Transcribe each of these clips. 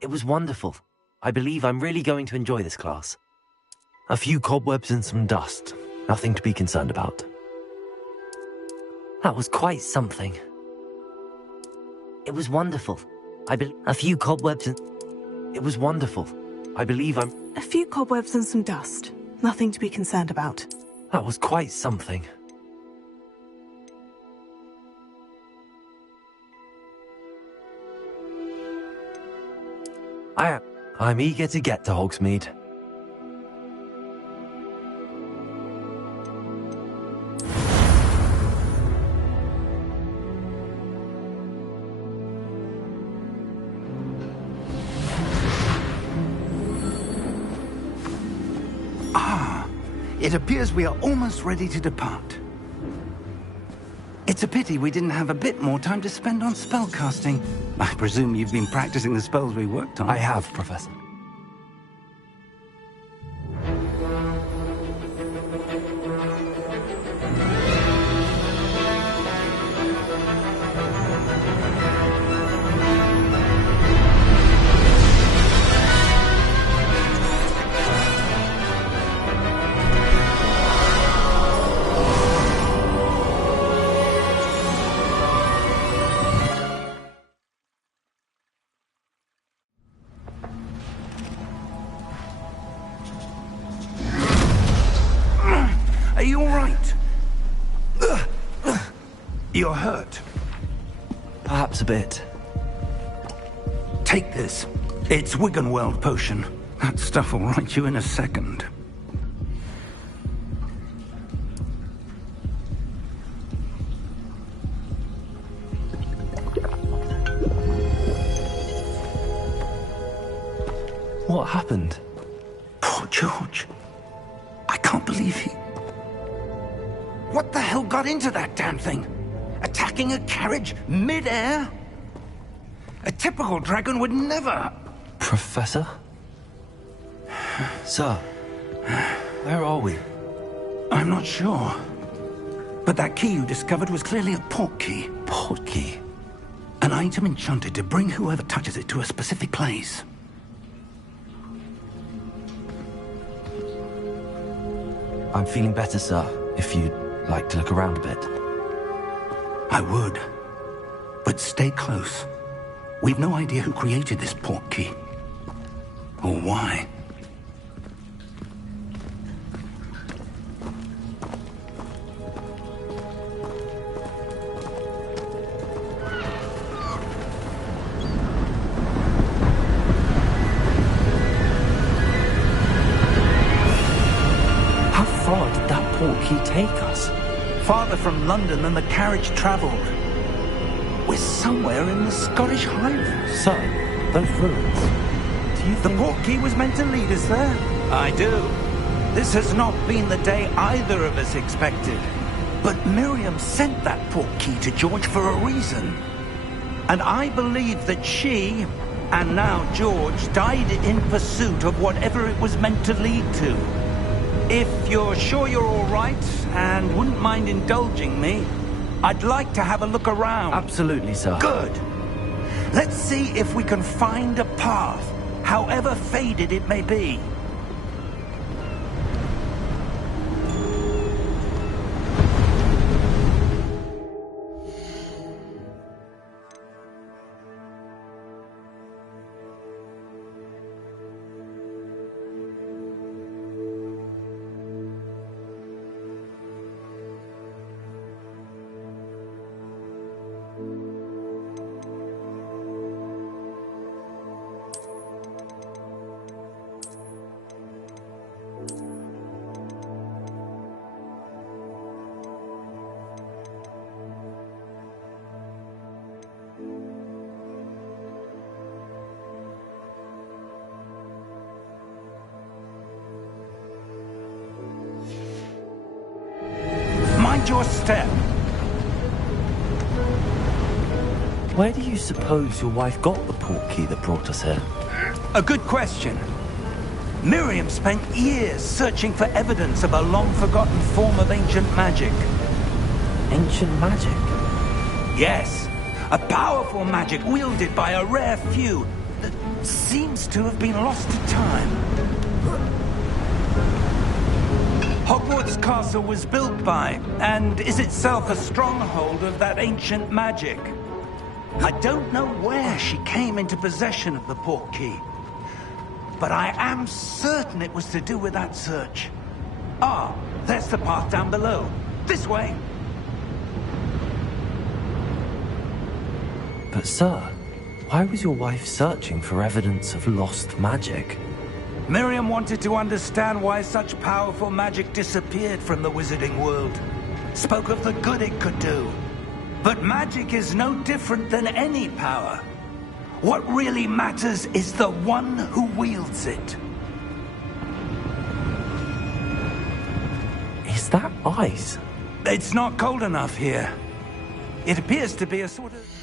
It was wonderful. I believe I'm really going to enjoy this class. A few cobwebs and some dust. Nothing to be concerned about. That was quite something. It was wonderful. A few cobwebs and... It was wonderful. I believe I'm... A few cobwebs and some dust. Nothing to be concerned about. That was quite something. I'm eager to get to Hogsmeade. It appears we are almost ready to depart. It's a pity we didn't have a bit more time to spend on spellcasting. I presume you've been practicing the spells we worked on. I have, Professor. Are you all right? You're hurt. Perhaps a bit. Take this. It's Wiggenweld potion. That stuff will right you in a second. What happened? Poor George. I can't believe he... What the hell got into that damn thing? Attacking a carriage mid-air? A typical dragon would never... Professor? Sir, where are we? I'm not sure. But that key you discovered was clearly a port key. Port key? An item enchanted to bring whoever touches it to a specific place. I'm feeling better, sir, if you'd like to look around a bit. I would. But stay close. We've no idea who created this port key. Or why. How far did that port key take us? Farther from London than the carriage travelled. We're somewhere in the Scottish Highlands. Sir, those ruins. Do you think... The port key was meant to lead us there? I do. This has not been the day either of us expected. But Miriam sent that port key to George for a reason. And I believe that she, and now George, died in pursuit of whatever it was meant to lead to. If you're sure you're all right, and wouldn't mind indulging me, I'd like to have a look around. Absolutely, sir. Good. Let's see if we can find a path, however faded it may be. Mind your step. Where do you suppose your wife got the port key that brought us here? A good question. Miriam spent years searching for evidence of a long-forgotten form of ancient magic. Ancient magic? Yes, a powerful magic wielded by a rare few, that seems to have been lost to time. Hogwarts Castle was built by, and is itself a stronghold of that ancient magic. I don't know where she came into possession of the portkey, but I am certain it was to do with that search. Ah, there's the path down below. This way. But sir, why was your wife searching for evidence of lost magic? Miriam wanted to understand why such powerful magic disappeared from the wizarding world. Spoke of the good it could do. But magic is no different than any power. What really matters is the one who wields it. Is that ice? It's not cold enough here. It appears to be a sort of...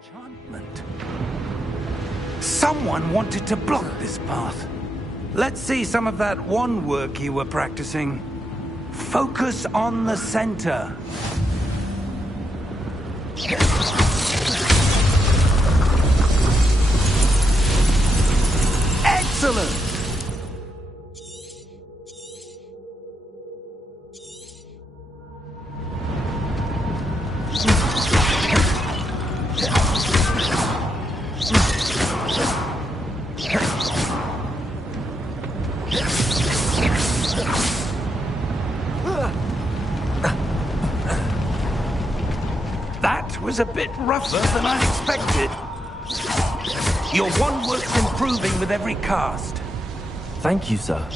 Enchantment. Someone wanted to block this path. Let's see some of that wand work you were practicing. Focus on the center. Excellent! That was a bit rougher than I expected. Your wand work's improving with every cast. Thank you, sir.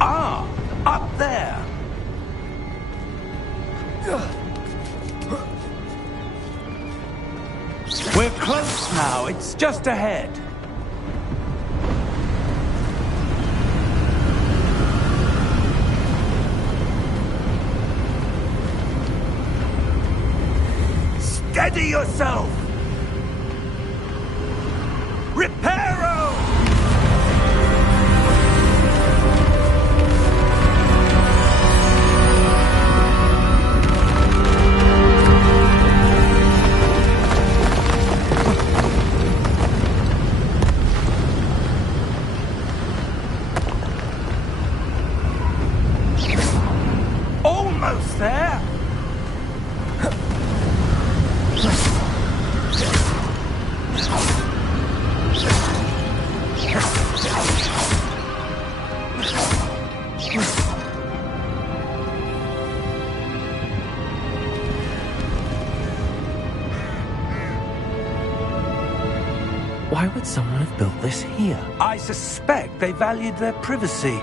Ah, up there. We're close now. It's just ahead. Steady yourself! Reparo! Almost there! Why would someone have built this here? I suspect they valued their privacy.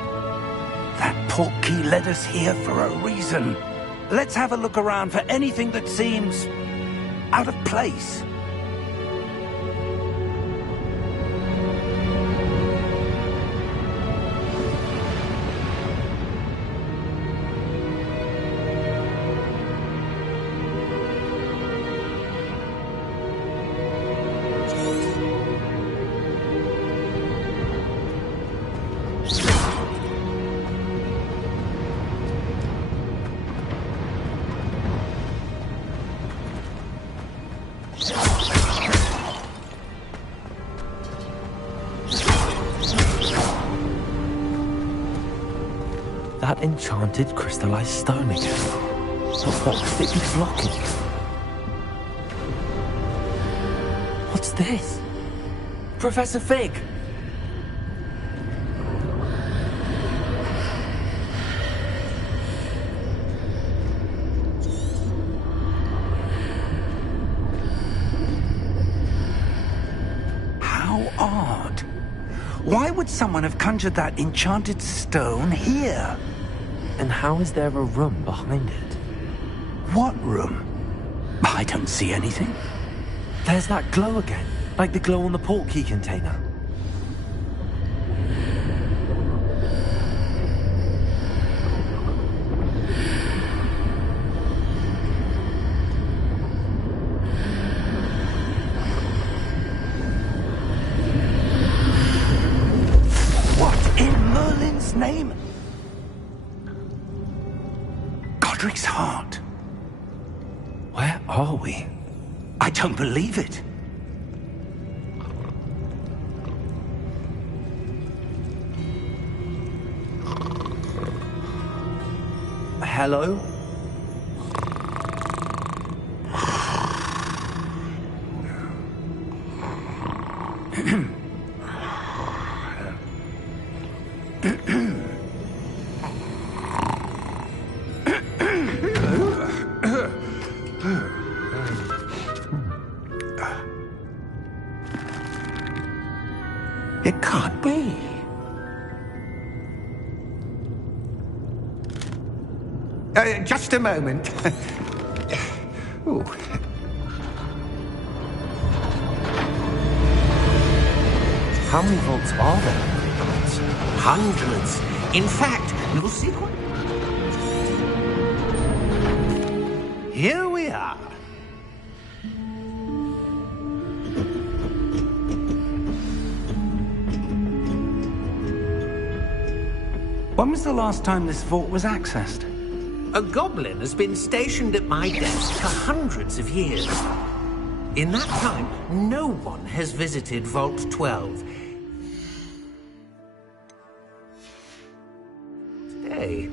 That portkey led us here for a reason. Let's have a look around for anything that seems out of place. That enchanted crystallized stone again. But what could it be blocking? What's this? Professor Fig! How odd. Why would someone have conjured that enchanted stone here? And how is there a room behind it? What room? I don't see anything. There's that glow again, like the glow on the portkey container. What in Merlin's name? Godric's heart. Where are we? I don't believe it. Hello? It can't be. Just a moment. Ooh. How many vaults are there? Hundreds. In fact, you'll see what... Here we are. When was the last time this vault was accessed? A goblin has been stationed at my desk for hundreds of years. In that time, no one has visited Vault 12. Today...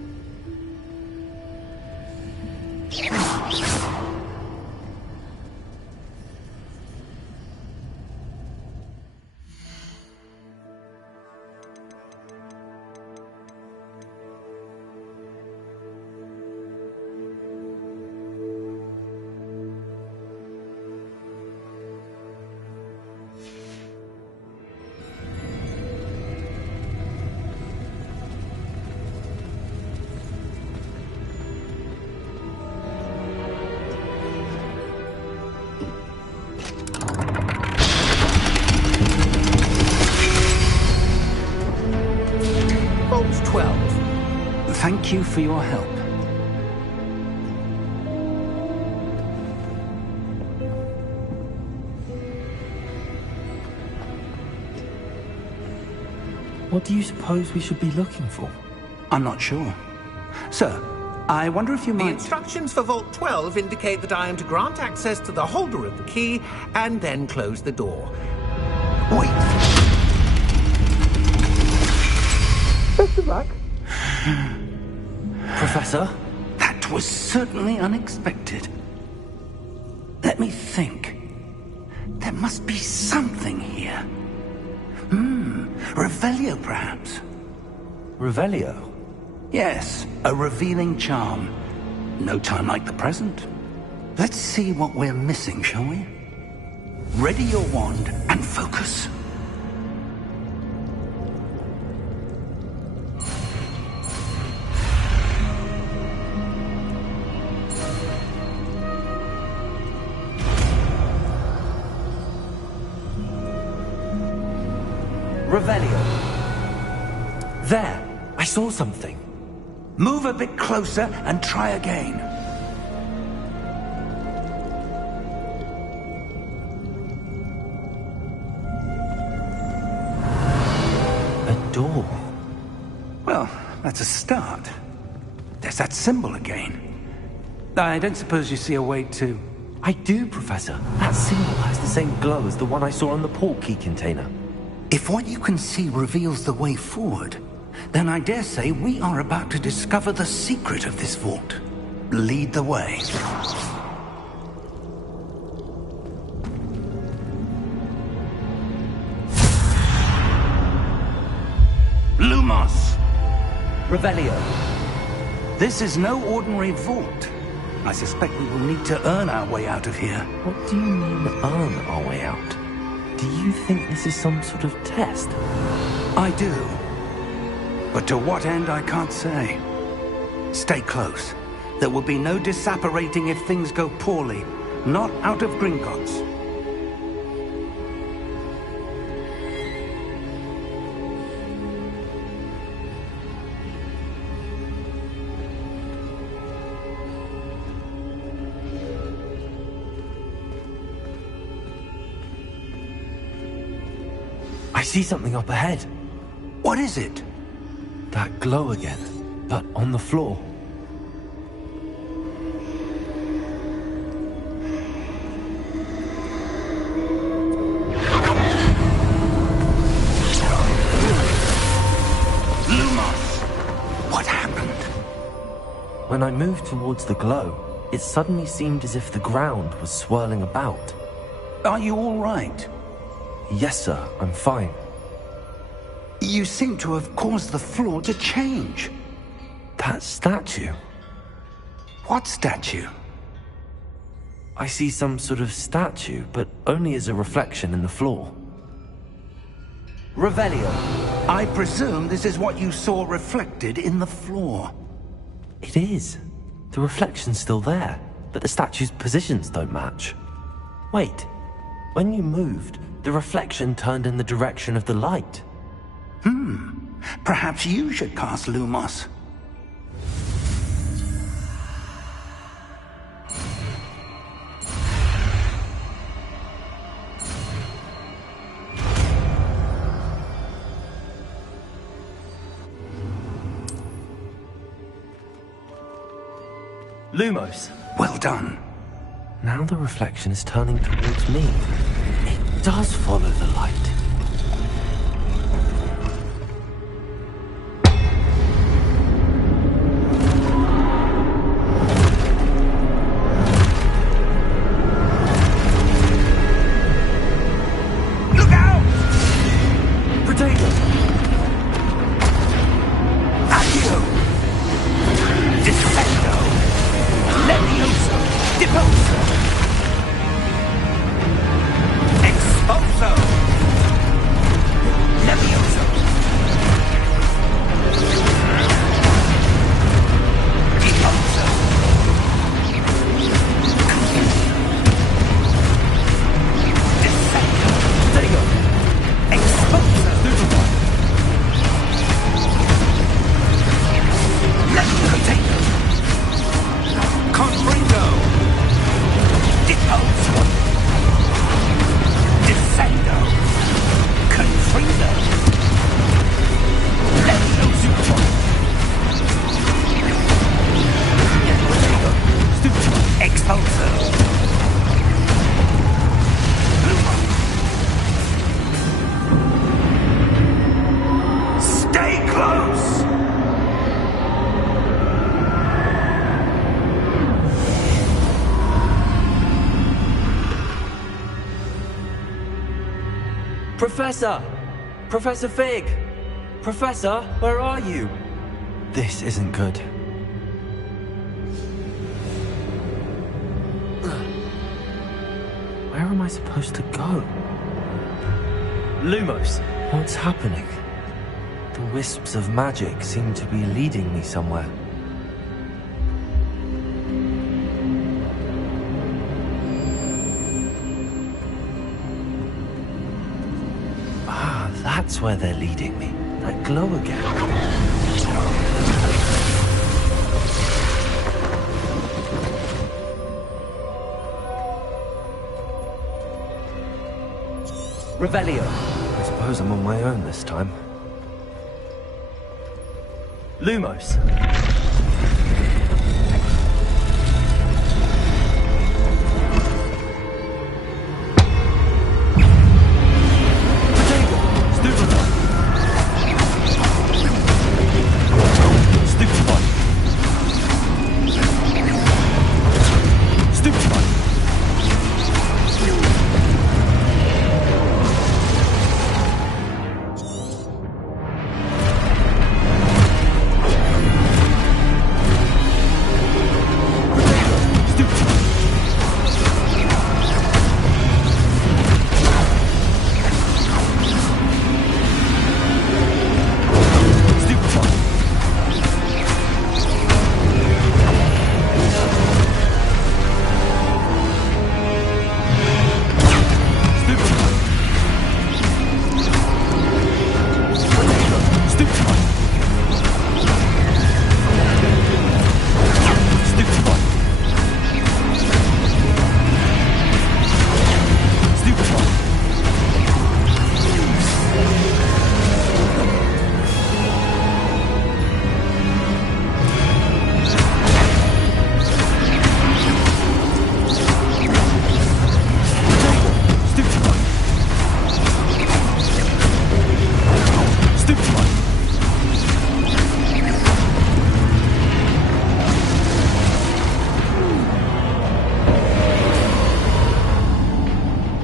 Vault 12. Thank you for your help. What do you suppose we should be looking for? I'm not sure. Sir, I wonder if you The might... instructions for Vault 12 indicate that I am to grant access to the holder of the key and then close the door. Wait! Best of luck. Professor? That was certainly unexpected. Let me think. There must be something here. Revelio, perhaps? Revelio? Yes, a revealing charm. No time like the present. Let's see what we're missing, shall we? Ready your wand and focus. Revelio. There! I saw something. Move a bit closer and try again. A door. Well, that's a start. There's that symbol again. I don't suppose you see a way to... I do, Professor. That symbol has the same glow as the one I saw on the port key container. If what you can see reveals the way forward, then I dare say we are about to discover the secret of this vault. Lead the way. Lumos! Revelio. This is no ordinary vault. I suspect we will need to earn our way out of here. What do you mean, earn our way out? Do you think this is some sort of test? I do. But to what end, I can't say. Stay close. There will be no disapparating if things go poorly. Not out of Gringotts. I see something up ahead. What is it? That glow again, but on the floor. Lumos! What happened? When I moved towards the glow, it suddenly seemed as if the ground was swirling about. Are you all right? Yes, sir, I'm fine. You seem to have caused the floor to change. That statue. What statue? I see some sort of statue, but only as a reflection in the floor. Revelio. I presume this is what you saw reflected in the floor. It is. The reflection's still there, but the statue's positions don't match. Wait. When you moved, the reflection turned in the direction of the light. Perhaps you should cast Lumos. Lumos. Well done. Now the reflection is turning towards me. It does follow the light. Look out! Potato! Accio! Defendo! Levioso! Deposo! Exposo! Levioso! Deposo! Defendo! Potato! Exposo! Potato! Confringo! Deposo! Defendo! Confringo! Levioso! Exposo! Stay close! Professor! Professor Fig! Professor, where are you? This isn't good. Where am I supposed to go? Lumos, what's happening? The wisps of magic seem to be leading me somewhere. Ah, that's where they're leading me. That glow again. Revelio. I suppose I'm on my own this time. Lumos.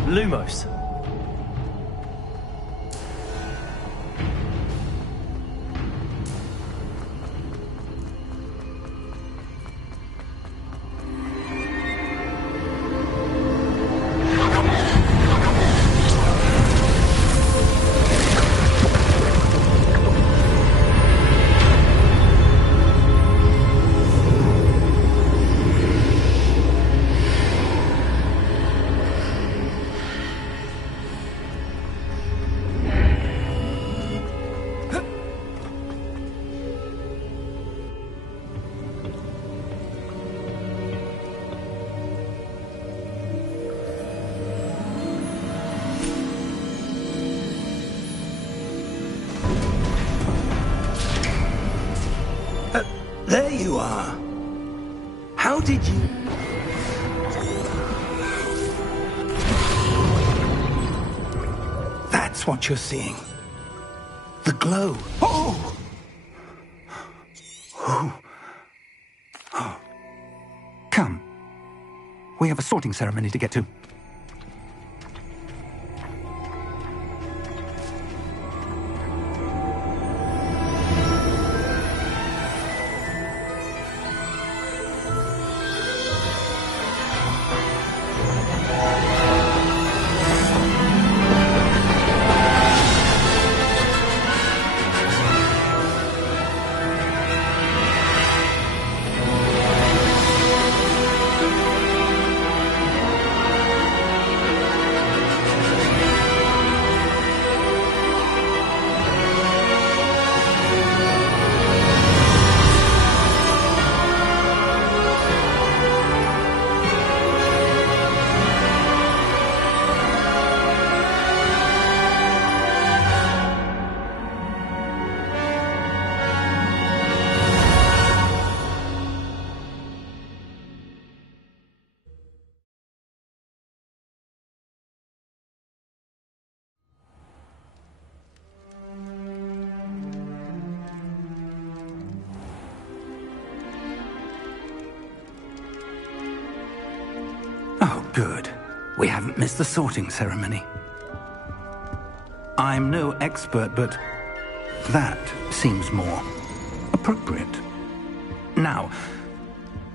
Lumos. How did you... That's what you're seeing. The glow. Oh! Oh. Oh. Come. We have a sorting ceremony to get to. Oh, good. We haven't missed the sorting ceremony. I'm no expert, but that seems more appropriate. Now,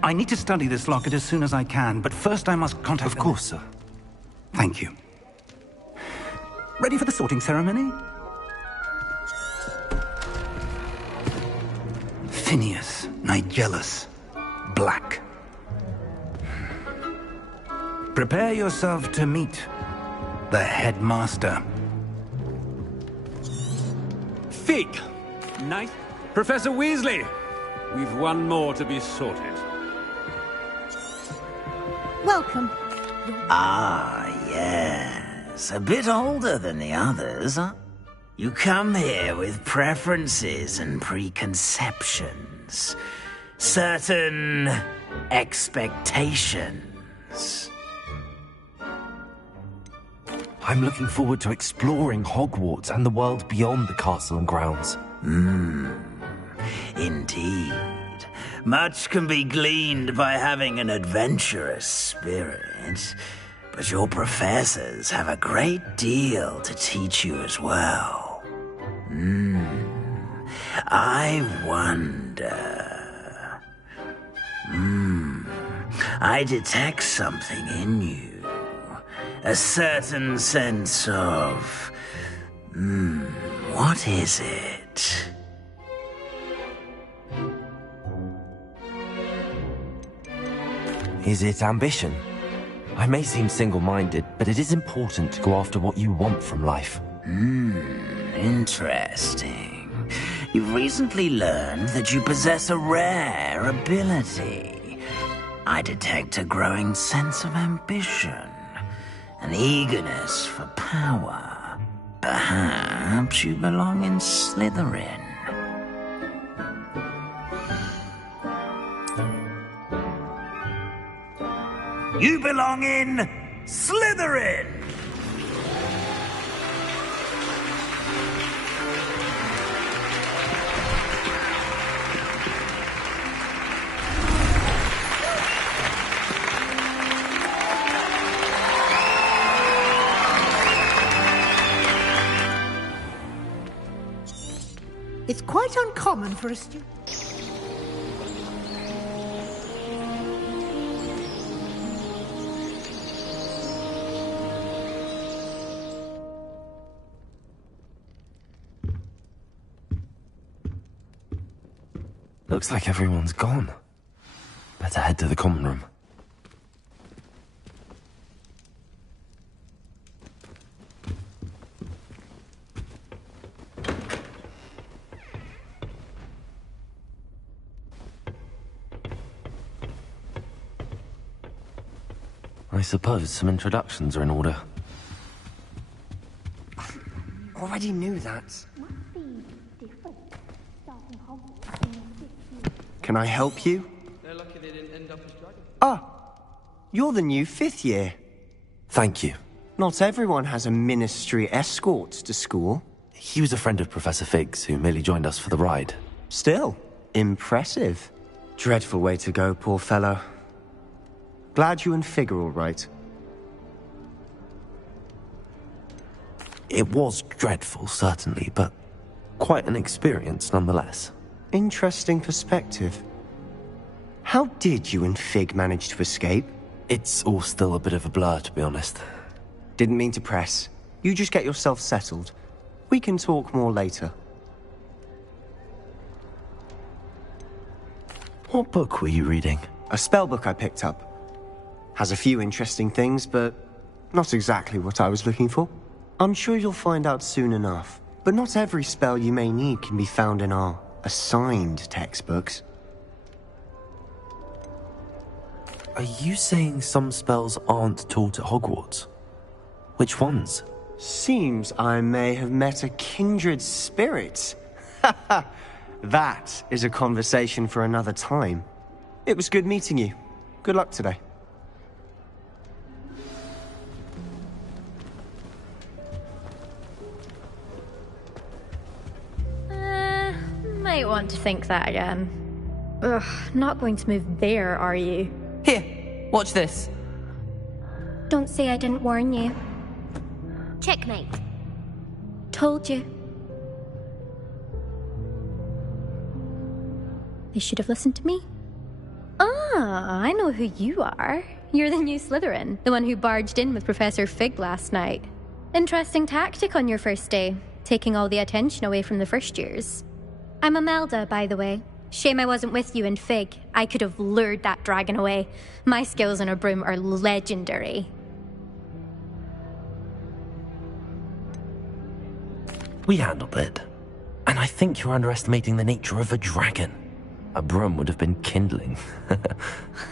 I need to study this locket as soon as I can, but first I must contact... Of course, sir. Thank you. Ready for the sorting ceremony? Phineas, Nigellus, Black. Prepare yourself to meet the headmaster. Fig! Nice. Professor Weasley! We've one more to be sorted. Welcome. Ah, yes. A bit older than the others, huh? You come here with preferences and preconceptions. Certain expectations. I'm looking forward to exploring Hogwarts and the world beyond the castle and grounds. Indeed. Much can be gleaned by having an adventurous spirit, but your professors have a great deal to teach you as well. I wonder... I detect something in you. A certain sense of... what is it? Is it ambition? I may seem single-minded, but it is important to go after what you want from life. Interesting. You've recently learned that you possess a rare ability. I detect a growing sense of ambition. An eagerness for power. Perhaps you belong in Slytherin. You belong in Slytherin! It's quite uncommon for a student. Looks like everyone's gone. Better head to the common room. I suppose some introductions are in order. Already knew that. Can I help you? They're lucky they didn't end up as dragons. Ah, you're the new 5th year. Thank you. Not everyone has a ministry escort to school. He was a friend of Professor Figg's who merely joined us for the ride. Still, impressive. Dreadful way to go, poor fellow. Glad you and Fig are all right. It was dreadful, certainly, but quite an experience nonetheless. Interesting perspective. How did you and Fig manage to escape? It's all still a bit of a blur, to be honest. Didn't mean to press. You just get yourself settled. We can talk more later. What book were you reading? A spellbook I picked up. Has a few interesting things, but not exactly what I was looking for. I'm sure you'll find out soon enough. But not every spell you may need can be found in our assigned textbooks. Are you saying some spells aren't taught at Hogwarts? Which ones? Seems I may have met a kindred spirit. That is a conversation for another time. It was good meeting you. Good luck today. Might want to think that again. Ugh, not going to move there, are you? Here, watch this. Don't say I didn't warn you. Checkmate. Told you. They should have listened to me. Ah, I know who you are. You're the new Slytherin, the one who barged in with Professor Fig last night. Interesting tactic on your first day, taking all the attention away from the first years. I'm Imelda, by the way. Shame I wasn't with you in Fig. I could have lured that dragon away. My skills on a broom are legendary. We handled it. And I think you're underestimating the nature of a dragon. A broom would have been kindling.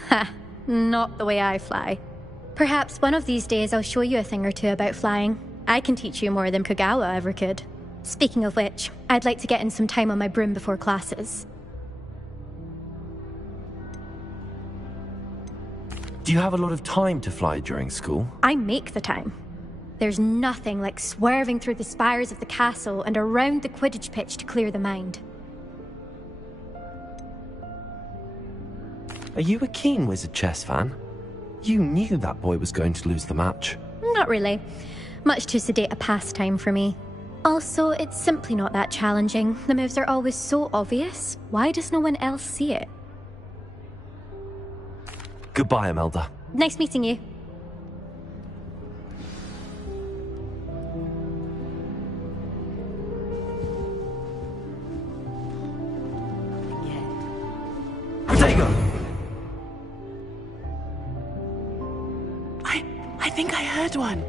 Ha, not the way I fly. Perhaps one of these days I'll show you a thing or two about flying. I can teach you more than Kogawa ever could. Speaking of which, I'd like to get in some time on my broom before classes. Do you have a lot of time to fly during school? I make the time. There's nothing like swerving through the spires of the castle and around the Quidditch pitch to clear the mind. Are you a keen Wizard chess fan? You knew that boy was going to lose the match. Not really. Much too sedate a pastime for me. Also, it's simply not that challenging. The moves are always so obvious. Why does no one else see it? Goodbye, Imelda. Nice meeting you. I think I heard one.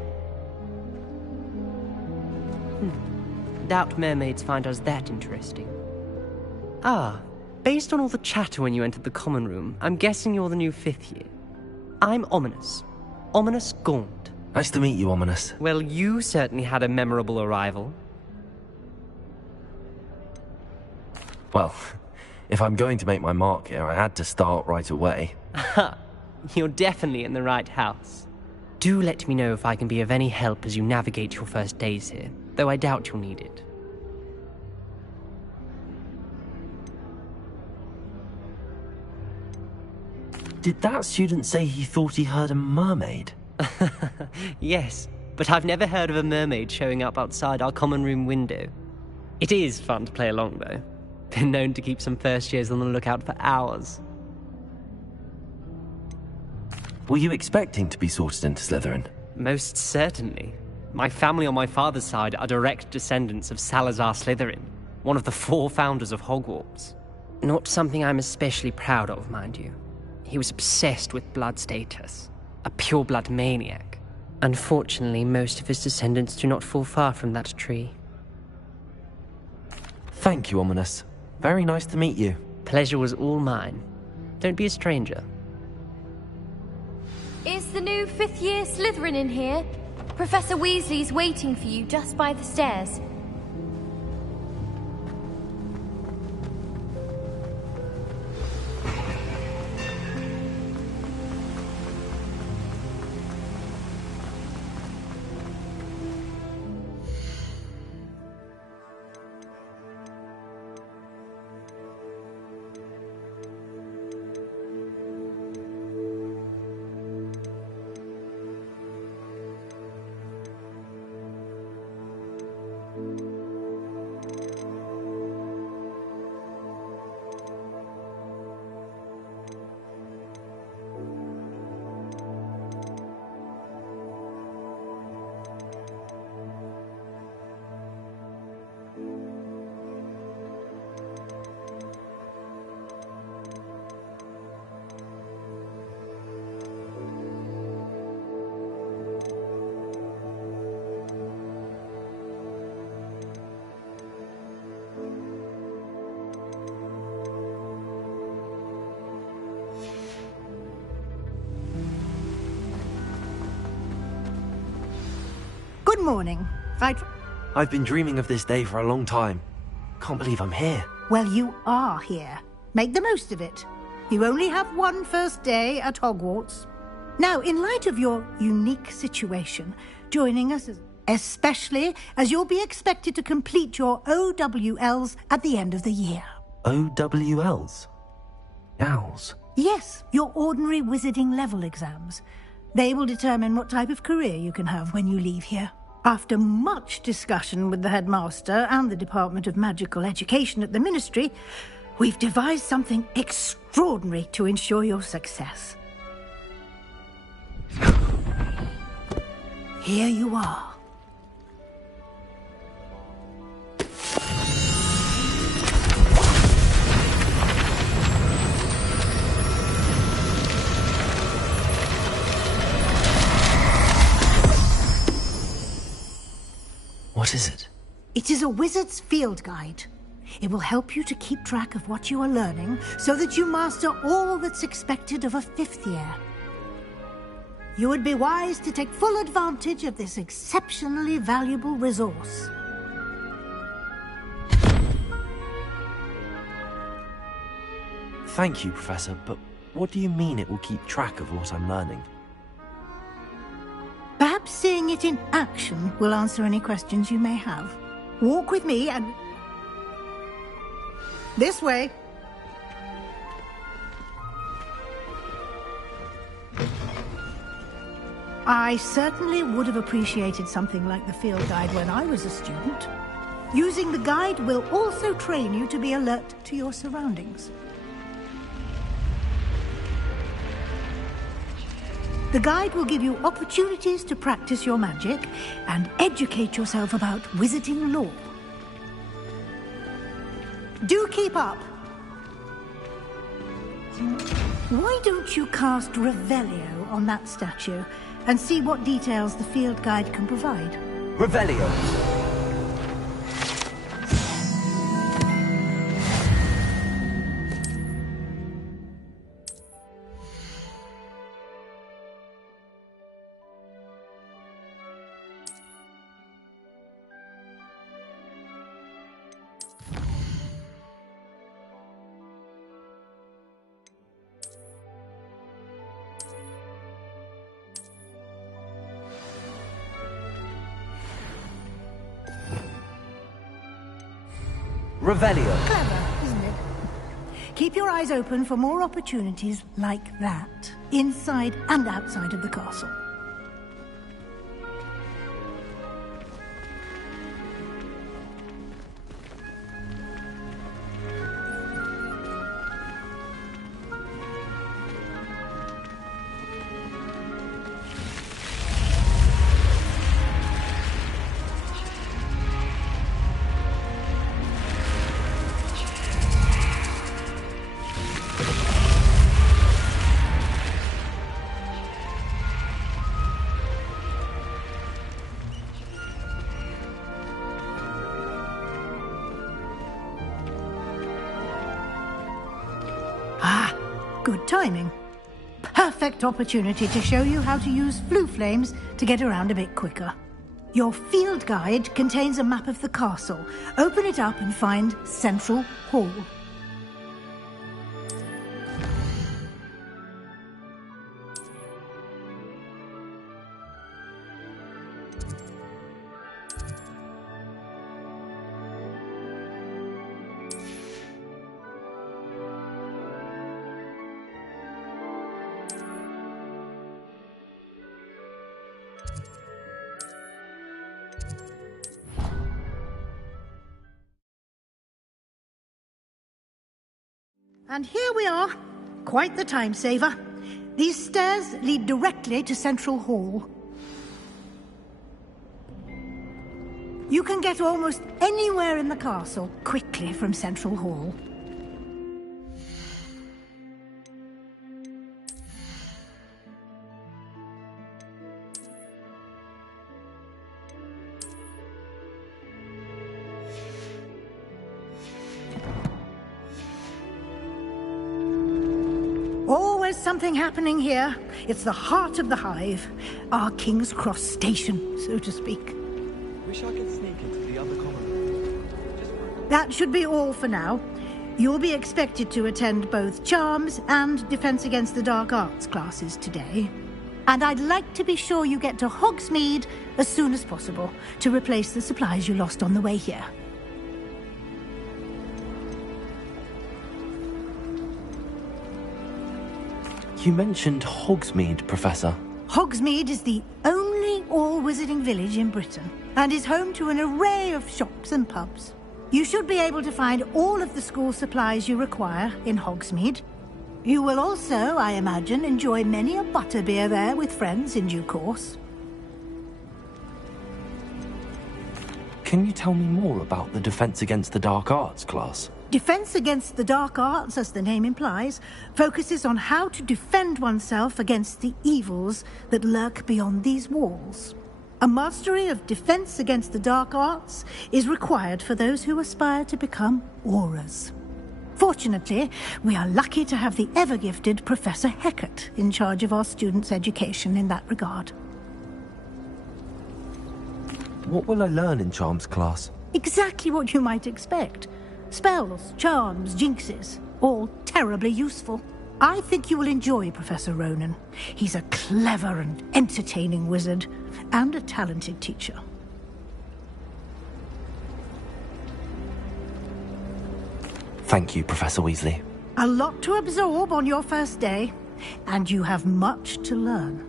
Doubt mermaids find us that interesting. Ah, based on all the chatter when you entered the common room, I'm guessing you're the new 5th year. I'm Ominous. Ominous Gaunt. Nice to meet you, Ominous. Well, you certainly had a memorable arrival. Well, if I'm going to make my mark here, I had to start right away. Aha, you're definitely in the right house. Do let me know if I can be of any help as you navigate your first days here, though I doubt you'll need it. Did that student say he thought he heard a mermaid? Yes, but I've never heard of a mermaid showing up outside our common room window. It is fun to play along, though. Been known to keep some first years on the lookout for hours. Were you expecting to be sorted into Slytherin? Most certainly. My family on my father's side are direct descendants of Salazar Slytherin, one of the 4 founders of Hogwarts. Not something I'm especially proud of, mind you. He was obsessed with blood status, a pure-blood maniac. Unfortunately, most of his descendants do not fall far from that tree. Thank you, Ominous. Very nice to meet you. Pleasure was all mine. Don't be a stranger. Is the new 5th year Slytherin in here? Professor Weasley's waiting for you just by the stairs. Good morning. I've been dreaming of this day for a long time. Can't believe I'm here. Well, you are here. Make the most of it. You only have one first day at Hogwarts. Now, in light of your unique situation, joining us, especially as you'll be expected to complete your OWLs at the end of the year. OWLs? Owls? Yes, your ordinary wizarding level exams. They will determine what type of career you can have when you leave here. After much discussion with the headmaster and the Department of Magical Education at the Ministry, we've devised something extraordinary to ensure your success. Here you are. What is it? It is a wizard's field guide. It will help you to keep track of what you are learning so that you master all that's expected of a 5th year. You would be wise to take full advantage of this exceptionally valuable resource. Thank you, Professor, but what do you mean it will keep track of what I'm learning? Perhaps seeing it in action will answer any questions you may have. Walk with me and... This way. I certainly would have appreciated something like the field guide when I was a student. Using the guide will also train you to be alert to your surroundings. The guide will give you opportunities to practice your magic and educate yourself about wizarding lore. Do keep up. Why don't you cast Revelio on that statue and see what details the field guide can provide? Revelio! Revelio. Clever, isn't it? Keep your eyes open for more opportunities like that, inside and outside of the castle. Good timing. Perfect opportunity to show you how to use flue flames to get around a bit quicker. Your field guide contains a map of the castle. Open it up and find Central Hall. And here we are. Quite the time saver. These stairs lead directly to Central Hall. You can get almost anywhere in the castle quickly from Central Hall. Always something happening here. It's the heart of the hive. Our King's Cross station, so to speak. wish I could sneak into the other common room. That should be all for now. You'll be expected to attend both Charms and Defense Against the Dark Arts classes today. And I'd like to be sure you get to Hogsmeade as soon as possible to replace the supplies you lost on the way here. You mentioned Hogsmeade, Professor. Hogsmeade is the only all-wizarding village in Britain and is home to an array of shops and pubs. You should be able to find all of the school supplies you require in Hogsmeade. You will also, I imagine, enjoy many a butterbeer there with friends in due course. Can you tell me more about the Defense Against the Dark Arts class? Defense Against the Dark Arts, as the name implies, focuses on how to defend oneself against the evils that lurk beyond these walls. A mastery of Defense Against the Dark Arts is required for those who aspire to become Aurors. Fortunately, we are lucky to have the ever-gifted Professor Hecat in charge of our students' education in that regard. What will I learn in Charms class? Exactly what you might expect. Spells, charms, jinxes, all terribly useful. I think you will enjoy Professor Ronan. He's a clever and entertaining wizard, and a talented teacher. Thank you, Professor Weasley. A lot to absorb on your first day, and you have much to learn.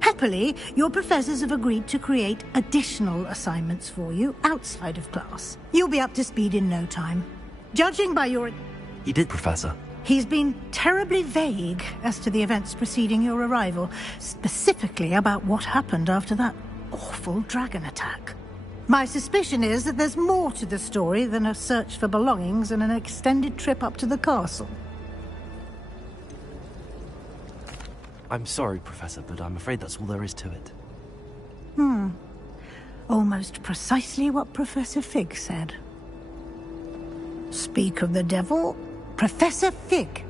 Happily, your professors have agreed to create additional assignments for you outside of class. You'll be up to speed in no time. Judging by your... He did, Professor. He's been terribly vague as to the events preceding your arrival, specifically about what happened after that awful dragon attack. My suspicion is that there's more to the story than a search for belongings and an extended trip up to the castle. I'm sorry, Professor, but I'm afraid that's all there is to it. Almost precisely what Professor Fig said. Speak of the devil, Professor Fig.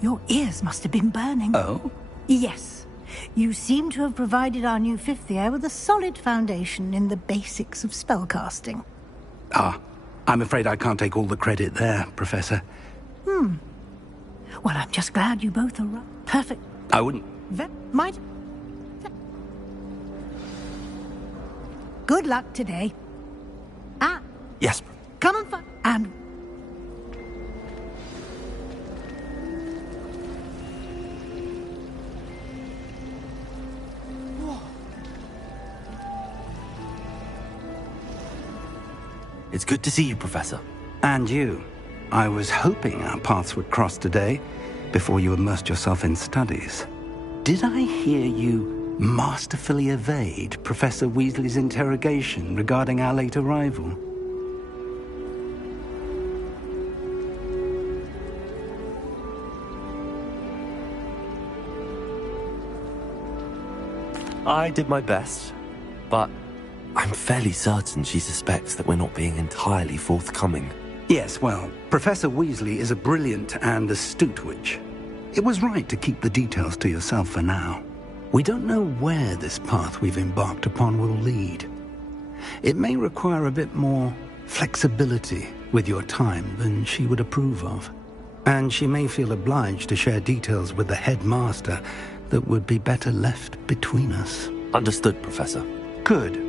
Your ears must have been burning. Oh? Yes. You seem to have provided our new fifth year with a solid foundation in the basics of spellcasting. Ah, I'm afraid I can't take all the credit there, Professor. Well, I'm just glad you both are perfect. I wouldn't... Might... Good luck today. Yes. Come and find... And... It's good to see you, Professor. And you. I was hoping our paths would cross today, before you immersed yourself in studies. Did I hear you masterfully evade Professor Weasley's interrogation regarding our late arrival? I did my best, but I'm fairly certain she suspects that we're not being entirely forthcoming. Yes, well, Professor Weasley is a brilliant and astute witch. It was right to keep the details to yourself for now. We don't know where this path we've embarked upon will lead. It may require a bit more flexibility with your time than she would approve of. And she may feel obliged to share details with the headmaster that would be better left between us. Understood, Professor. Good.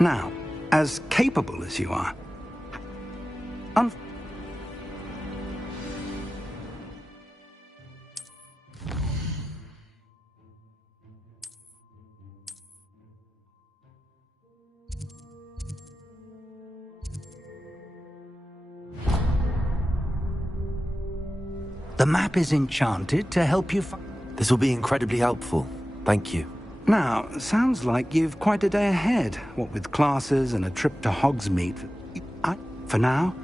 Now, as capable as you are, the map is enchanted to help you This will be incredibly helpful. Thank you. Now, sounds like you've quite a day ahead, what with classes and a trip to Hogsmeade. For now...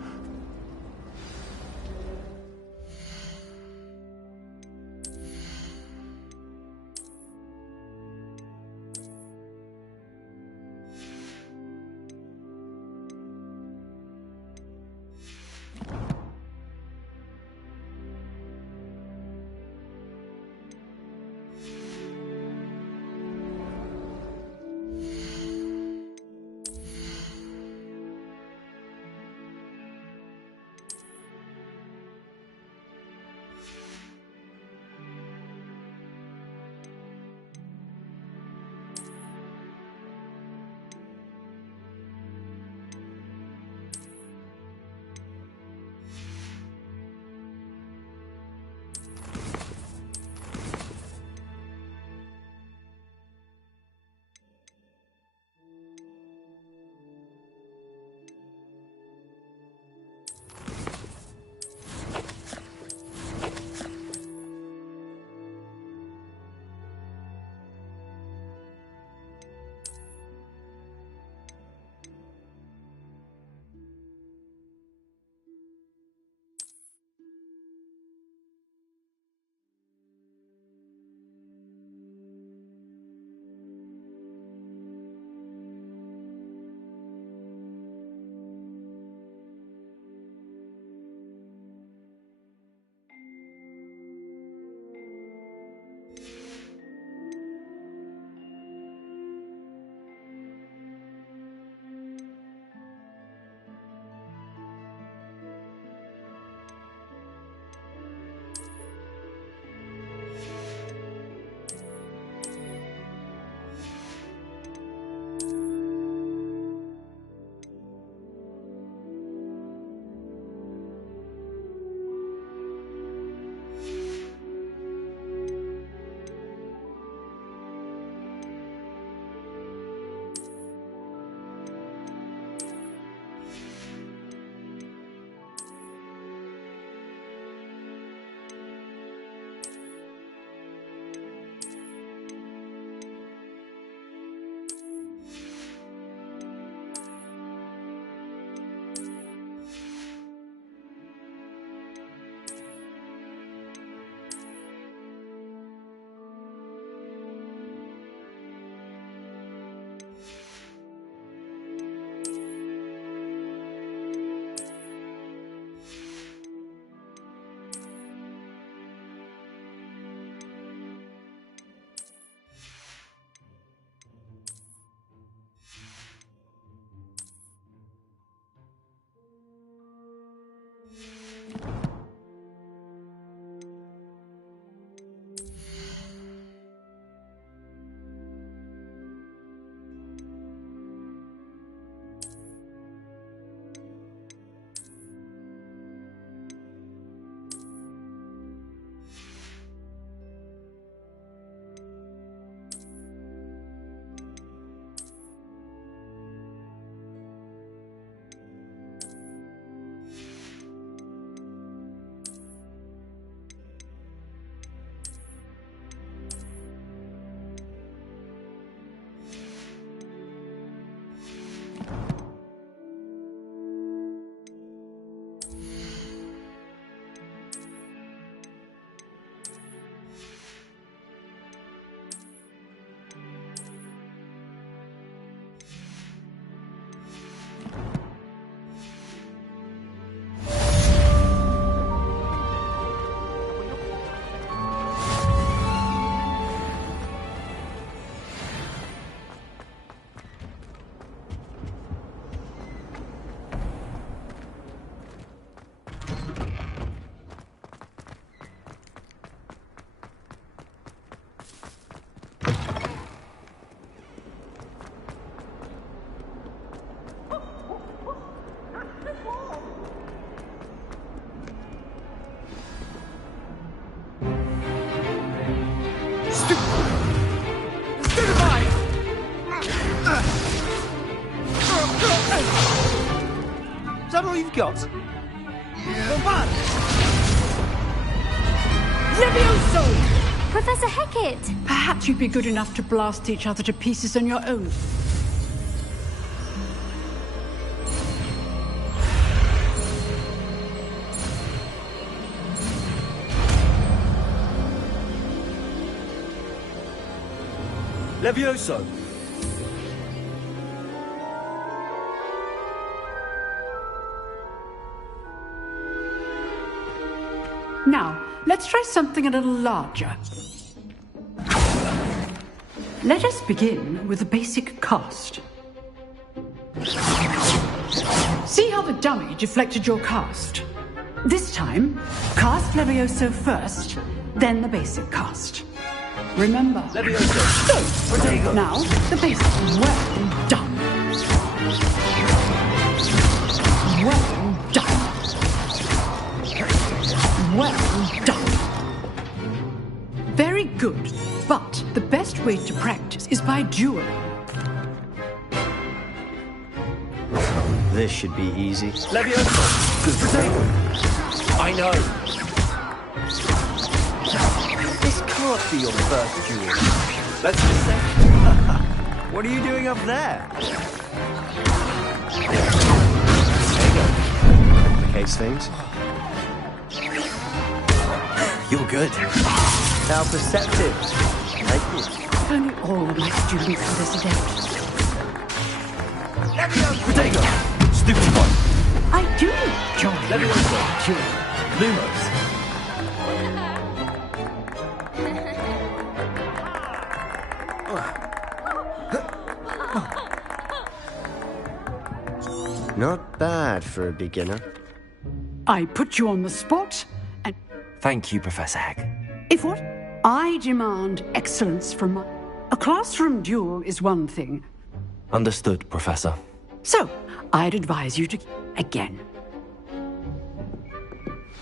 Stupefy! Is that all you've got? Levioso! Professor Hecat! Perhaps you'd be good enough to blast each other to pieces on your own. Levioso! Now, let's try something a little larger. Let us begin with the basic cast. See how the dummy deflected your cast? This time, cast Levioso first, then the basic cast. Remember. Levioso! So, now, the basic. Well done. Well done. Well done. Very good, but the best way to practice is by dueling. This should be easy. Levioso! Good potato! I know! This can't be your first duel. Let's just say... What are you doing up there? There you go. Complicates things. You're good. How perceptive. Thank you. If only all of my students were this adept. Potato! Stupid one! I do enjoy Levioso! dueling. Lumos! Not bad for a beginner. I put you on the spot, and Thank you, Professor Hag. if what? I demand excellence from my... A classroom duel is one thing. Understood, Professor. So, I'd advise you to... again.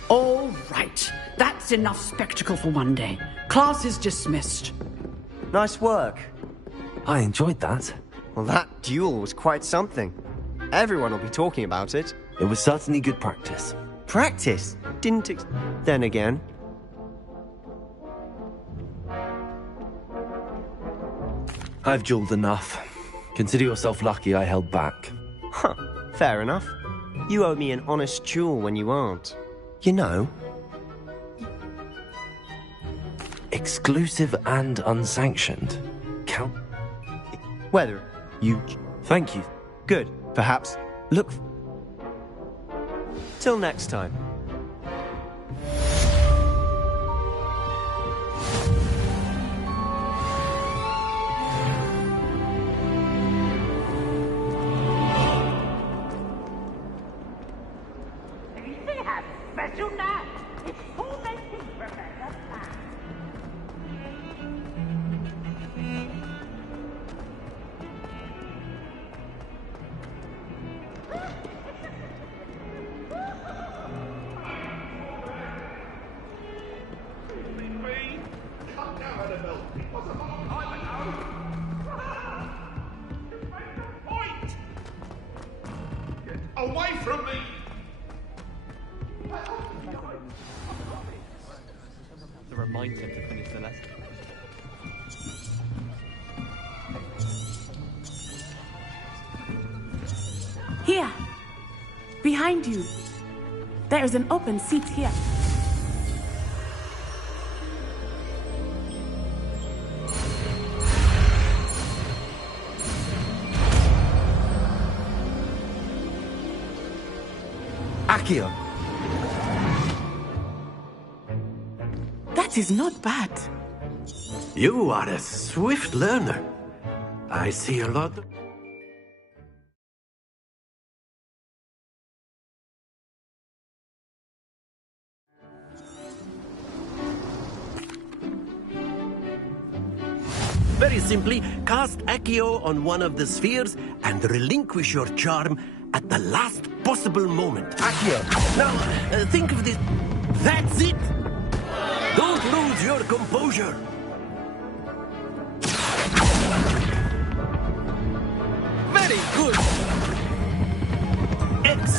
All right. That's enough spectacle for one day. Class is dismissed. Nice work. I enjoyed that. Well, that duel was quite something. Everyone will be talking about it. It was certainly good practice. Practice? Then again. I've dueled enough. Consider yourself lucky I held back. Huh. Fair enough. You owe me an honest duel when you aren't. You know. Exclusive and unsanctioned. Count. Whether you... Thank you. Good. Perhaps. Look... Till next time. Away from me! The reminder to finish the lesson. Here. Behind you. There is an open seat here. Accio! That is not bad. You are a swift learner. I see a lot. Very simply, cast Accio on one of the spheres and relinquish your charm at the last possible moment. Accio. Now, think of this. That's it! Don't lose your composure.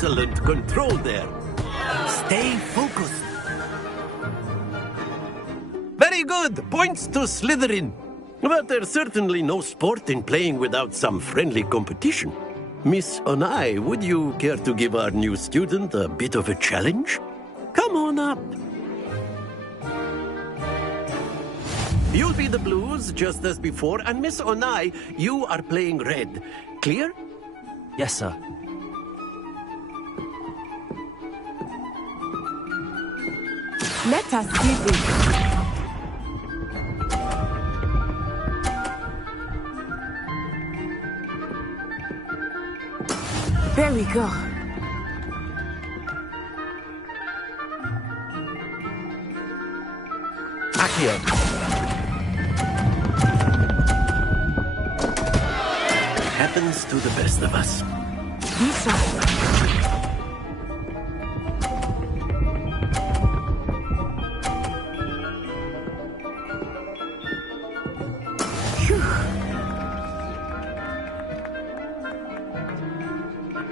excellent control there. Stay focused. Very good. Points to Slytherin. But there's certainly no sport in playing without some friendly competition. Miss Onai, would you care to give our new student a bit of a challenge? Come on up. You'll be the blues, just as before, and Miss Onai, you are playing red. Clear? Yes, sir. Let us see this. There we go. Accio. Happens to the best of us. Lisa.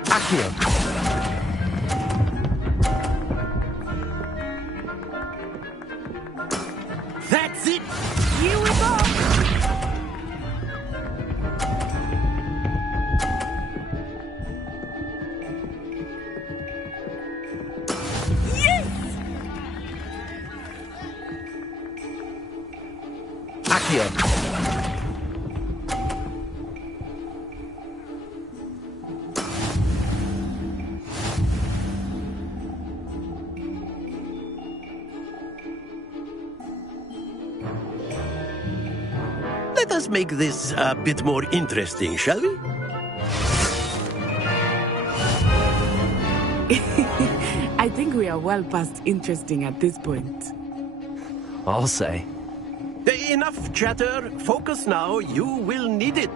Accio. That's it! Here we go! Yes! Accio. Let us make this a bit more interesting, shall we? I think we are well past interesting at this point. I'll say. Enough chatter. Focus now. You will need it.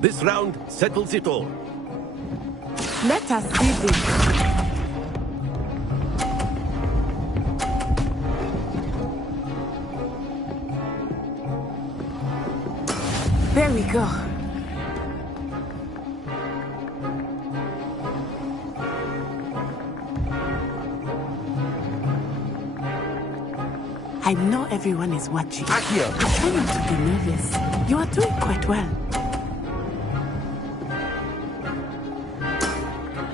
This round settles it all. Let us see this. There we go. I know everyone is watching. Accio. But try not to be nervous. You are doing quite well.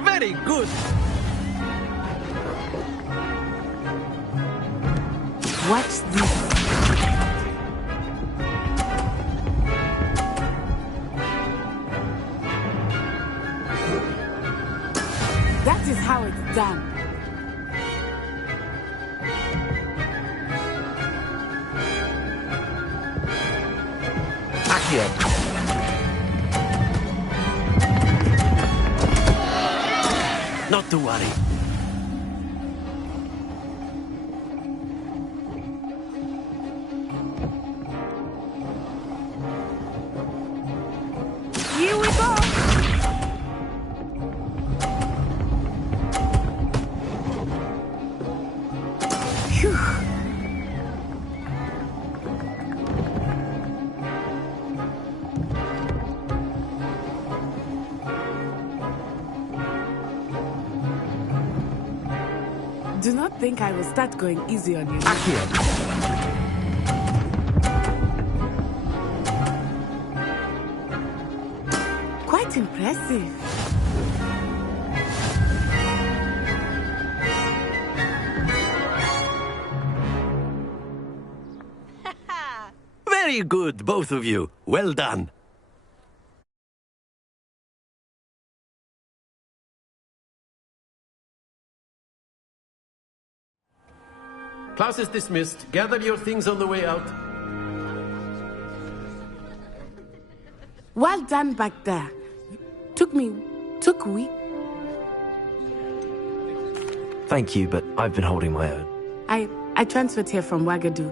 Very good. Watch this. That is how it's done. Accio. Not to worry. Here we go. Phew. Do not think I will start going easy on you. Accio. Quite impressive. Very good, both of you. Well done. Class is dismissed. Gather your things on the way out. Well done back there. Took we? Thank you, but I've been holding my own. I transferred here from Wagadu.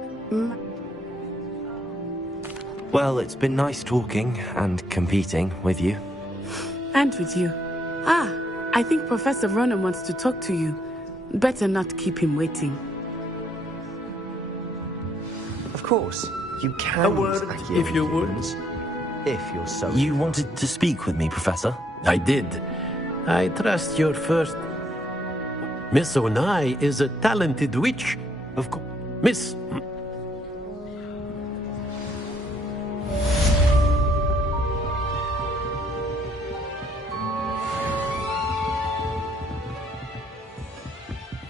Well, it's been nice talking and competing with you. And with you. I think Professor Ronan wants to talk to you. Better not keep him waiting. Of course, you can. A word, if you would. If you're so. You wanted to speak with me, Professor? I did. I trust your first... Miss Onai is a talented witch. Of course. Miss...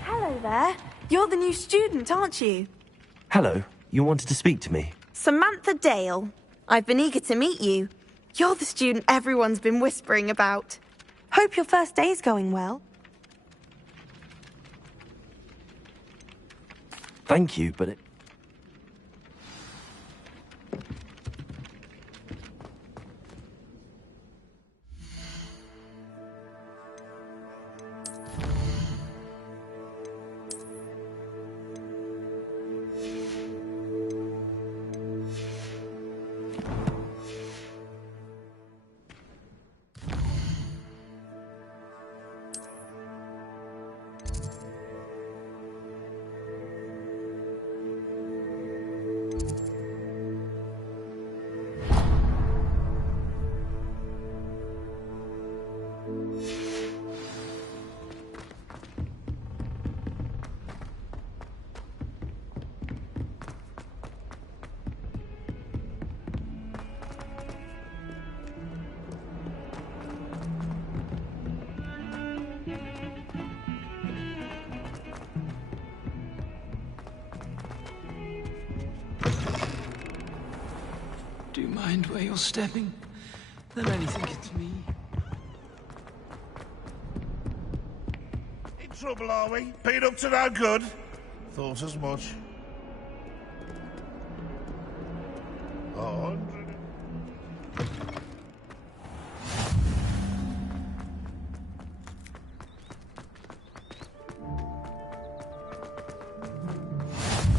Hello there. You're the new student, aren't you? Hello, you wanted to speak to me? Samantha Dale. I've been eager to meet you. You're the student everyone's been whispering about. Hope your first day's going well. Thank you, but it... Do you mind where you're stepping? They only think it's me. In trouble, are we? Been up to no good? Thought as much. 100.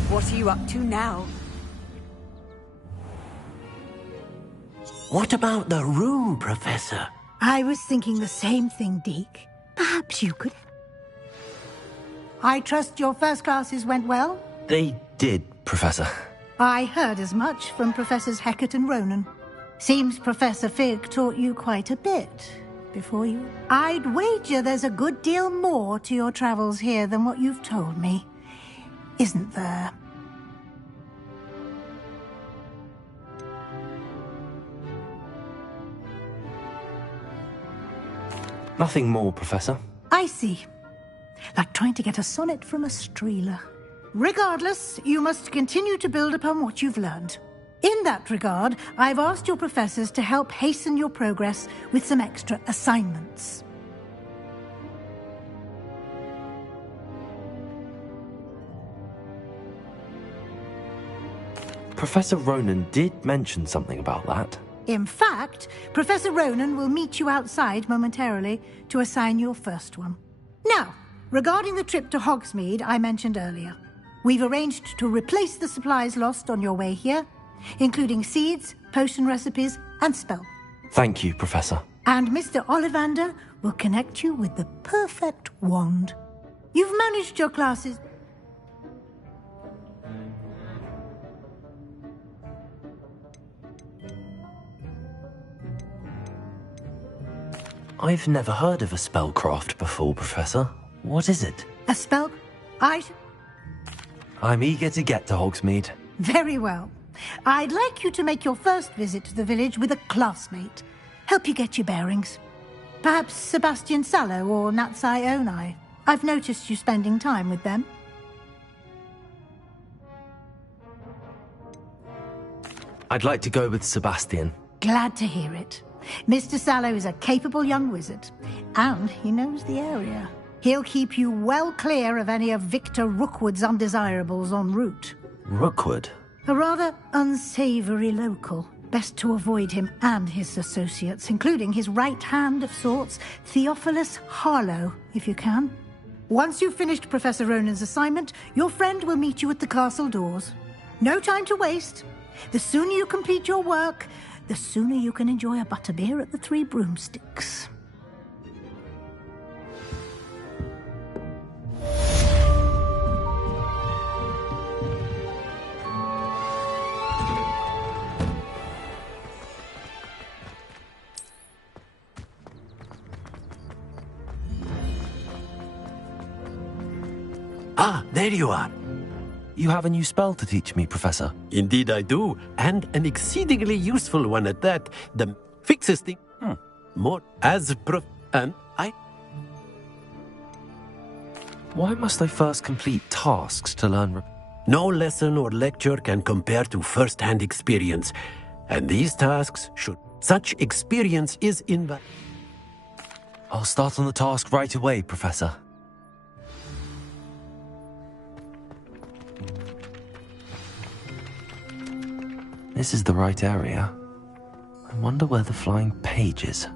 What are you up to now? What about the room, Professor? I was thinking the same thing, Deke. Perhaps you could... I trust your first classes went well? They did, Professor. I heard as much from Professors Hecat and Ronan. Seems Professor Fig taught you quite a bit before you... I'd wager there's a good deal more to your travels here than what you've told me. Isn't there? Nothing more, Professor. I see. Like trying to get a sonnet from a streeler. Regardless, you must continue to build upon what you've learned. In that regard, I've asked your professors to help hasten your progress with some extra assignments. Professor Ronan did mention something about that. In fact, Professor Ronan will meet you outside momentarily to assign your first one. Now, regarding the trip to Hogsmeade I mentioned earlier, we've arranged to replace the supplies lost on your way here, including seeds, potion recipes, and spell. Thank you, Professor. And Mr. Ollivander will connect you with the perfect wand. You've managed your classes... I've never heard of a spellcraft before, Professor. What is it? A spell... I'm eager to get to Hogsmeade. Very well. I'd like you to make your first visit to the village with a classmate. Help you get your bearings. Perhaps Sebastian Sallow or Natsai Onai. I've noticed you spending time with them. I'd like to go with Sebastian. Glad to hear it. Mr. Sallow is a capable young wizard, and he knows the area. He'll keep you well clear of any of Victor Rookwood's undesirables en route. Rookwood? A rather unsavory local. Best to avoid him and his associates, including his right hand of sorts, Theophilus Harlow, if you can. Once you've finished Professor Ronan's assignment, your friend will meet you at the castle doors. No time to waste. The sooner you complete your work, the sooner you can enjoy a butterbeer at the Three Broomsticks. Ah, there you are. You have a new spell to teach me, Professor. Indeed I do, and an exceedingly useful one at that. The fixes thing more as and I... Why must I first complete tasks to learn... No lesson or lecture can compare to first-hand experience, and these tasks should... Such experience is invaluable. I'll start on the task right away, Professor. This is the right area. I wonder where the flying page is.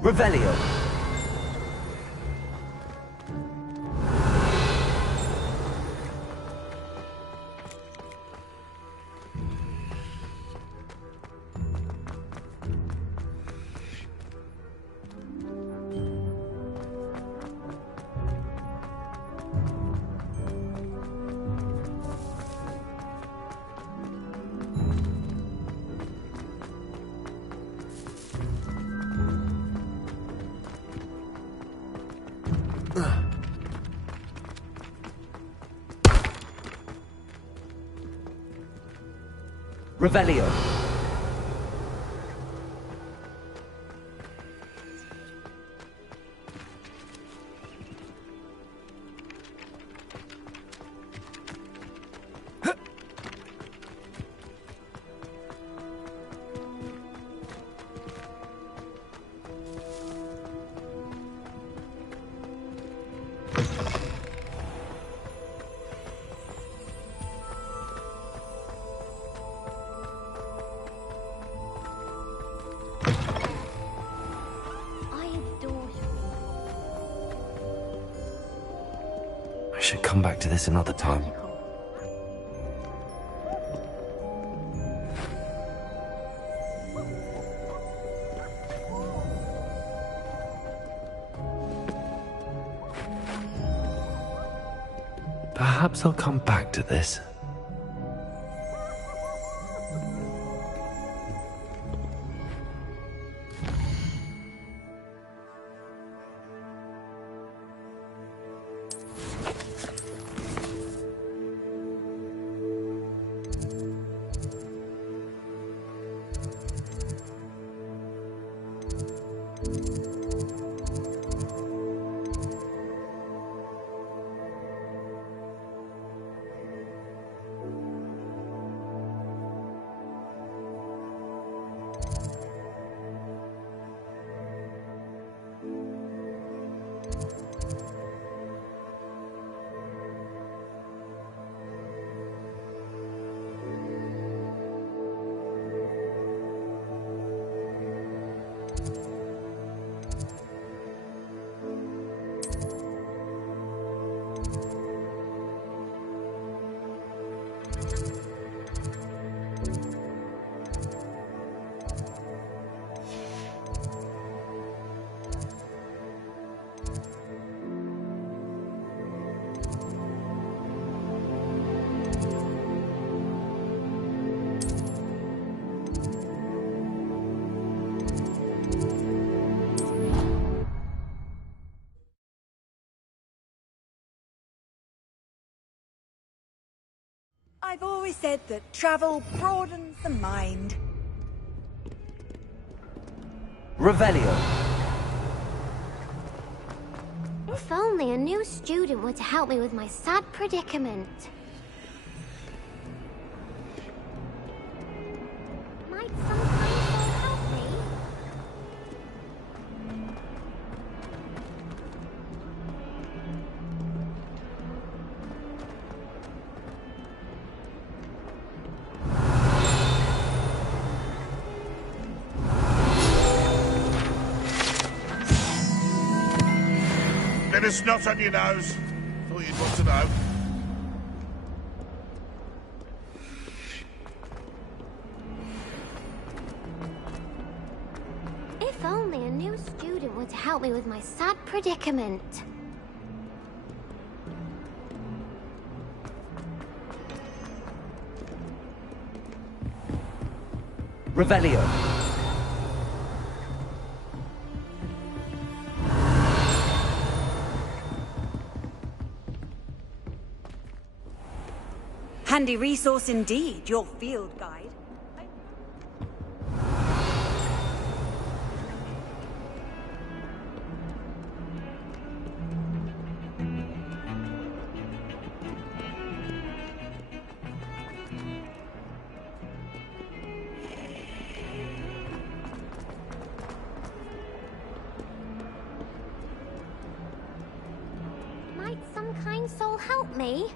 Revelio. Revelio. I should come back to this another time. Perhaps I'll come back to this. I've always said that travel broadens the mind. Revelio. If only a new student were to help me with my sad predicament. Might some kind soul help me? Bit of snot on your nose. Thought you'd want to know. If only a new student were to help me with my sad predicament. Revelio. Handy resource indeed, your field guide. Might some kind soul help me?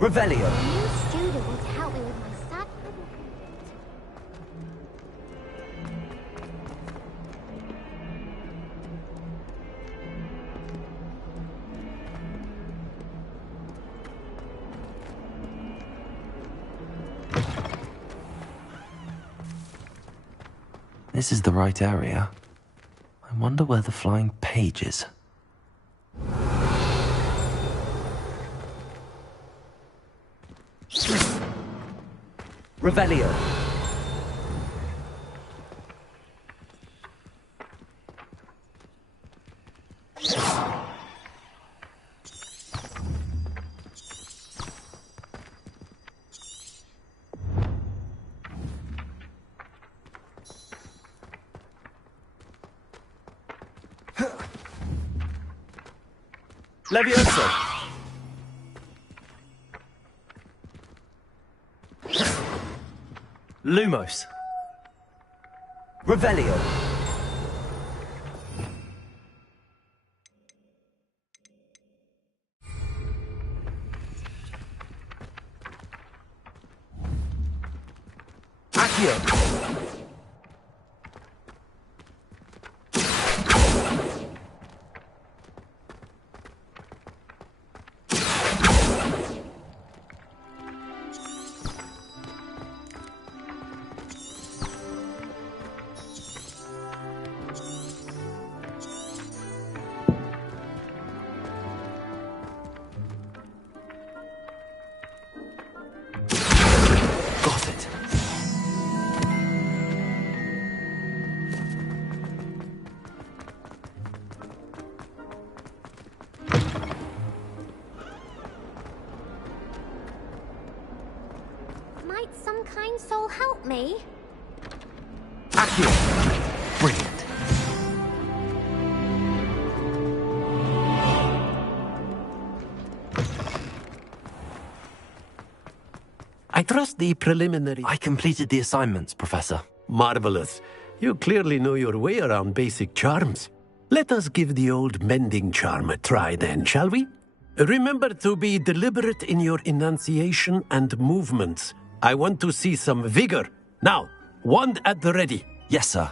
Revelio. A new student will help me with my sad This is the right area. I wonder where the flying page is. Revelio. Levioso. Lumos. Revelio. Accio. Got it. Might some kind soul help me? Accio. Brilliant. I trust the preliminary... I completed the assignments, Professor. Marvelous. You clearly know your way around basic charms. Let us give the old mending charm a try then, shall we? Remember to be deliberate in your enunciation and movements. I want to see some vigor. Now, wand at the ready. Yes, sir.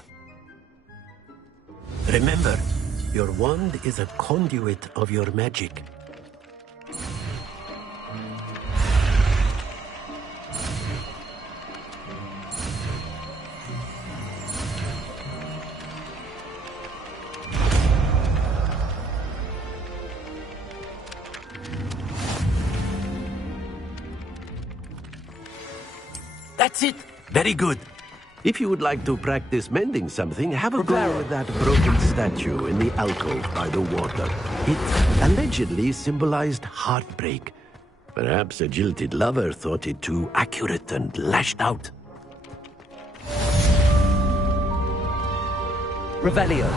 Remember, your wand is a conduit of your magic. That's it. Very good. If you would like to practice mending something, have a go with that broken statue in the alcove by the water. It allegedly symbolized heartbreak. Perhaps a jilted lover thought it too accurate and lashed out. Revelio.